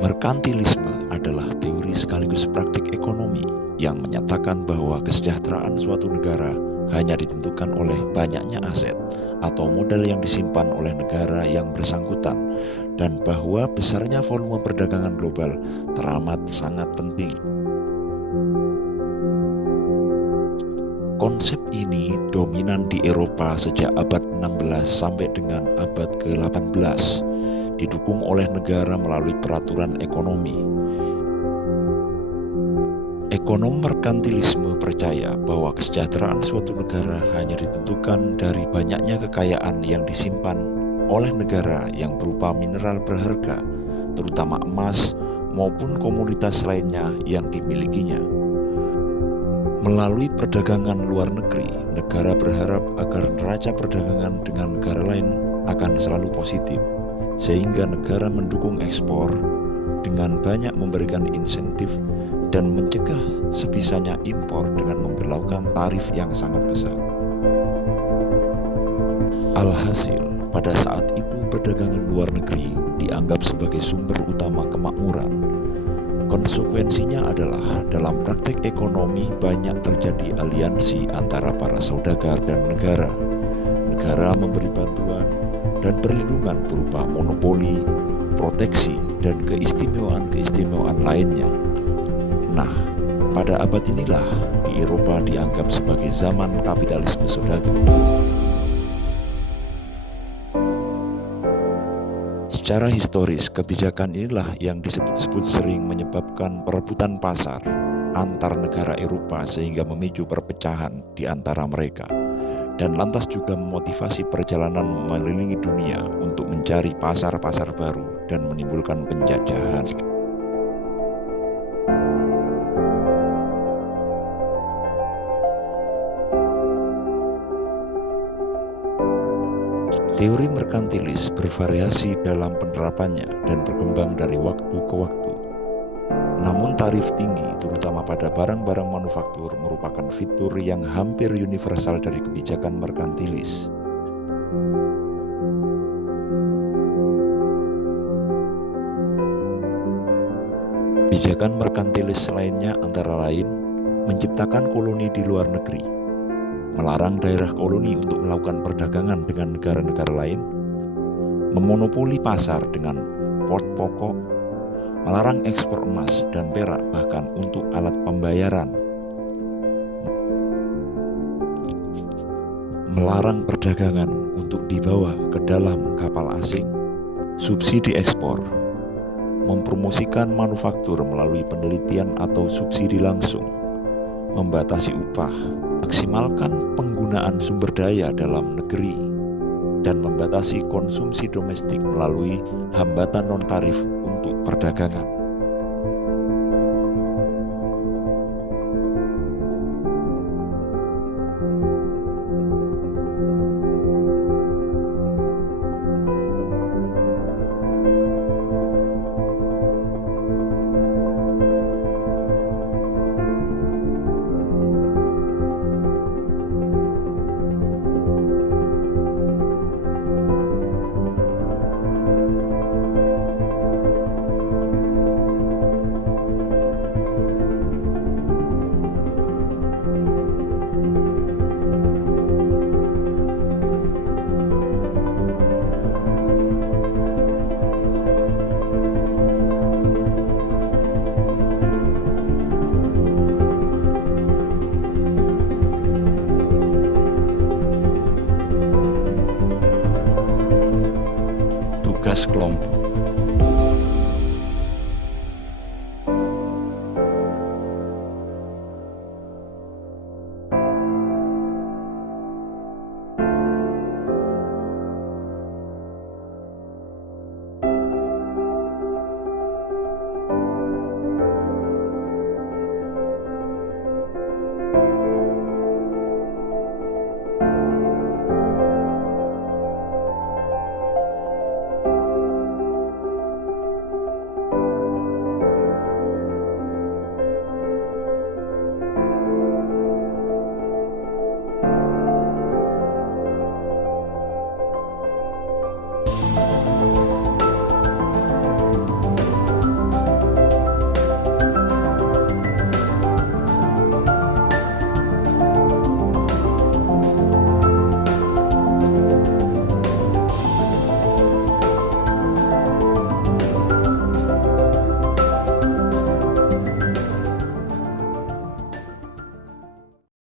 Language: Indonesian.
Merkantilisme adalah teori sekaligus praktik ekonomi yang menyatakan bahwa kesejahteraan suatu negara hanya ditentukan oleh banyaknya aset atau modal yang disimpan oleh negara yang bersangkutan, dan bahwa besarnya volume perdagangan global teramat sangat penting. Konsep ini dominan di Eropa sejak abad 16 sampai dengan abad ke-18, didukung oleh negara melalui peraturan ekonomi. Ekonom merkantilisme percaya bahwa kesejahteraan suatu negara hanya ditentukan dari banyaknya kekayaan yang disimpan oleh negara yang berupa mineral berharga, terutama emas maupun komoditas lainnya yang dimilikinya. Melalui perdagangan luar negeri, negara berharap agar neraca perdagangan dengan negara lain akan selalu positif, sehingga negara mendukung ekspor dengan banyak memberikan insentif dan mencegah sebisanya impor dengan memberlakukan tarif yang sangat besar. Alhasil, pada saat itu perdagangan luar negeri dianggap sebagai sumber utama kemakmuran. Konsekuensinya adalah dalam praktek ekonomi banyak terjadi aliansi antara para saudagar dan negara. Negara memberi bantuan dan perlindungan berupa monopoli, proteksi, dan keistimewaan-keistimewaan lainnya. Nah, pada abad inilah di Eropa dianggap sebagai zaman kapitalisme saudagar. Secara historis, kebijakan inilah yang disebut-sebut sering menyebabkan perebutan pasar antar negara Eropa sehingga memicu perpecahan di antara mereka, dan lantas juga memotivasi perjalanan mengelilingi dunia untuk mencari pasar-pasar baru dan menimbulkan penjajahan. Teori merkantilis bervariasi dalam penerapannya dan berkembang dari waktu ke waktu. Namun tarif tinggi, terutama pada barang-barang manufaktur, merupakan fitur yang hampir universal dari kebijakan merkantilis. Kebijakan merkantilis lainnya antara lain menciptakan koloni di luar negeri, melarang daerah koloni untuk melakukan perdagangan dengan negara-negara lain, memonopoli pasar dengan pot pokok, melarang ekspor emas dan perak bahkan untuk alat pembayaran, melarang perdagangan untuk dibawa ke dalam kapal asing, subsidi ekspor, mempromosikan manufaktur melalui penelitian atau subsidi langsung, membatasi upah, maksimalkan penggunaan sumber daya dalam negeri, dan membatasi konsumsi domestik melalui hambatan non-tarif untuk perdagangan. Tugas kelompok.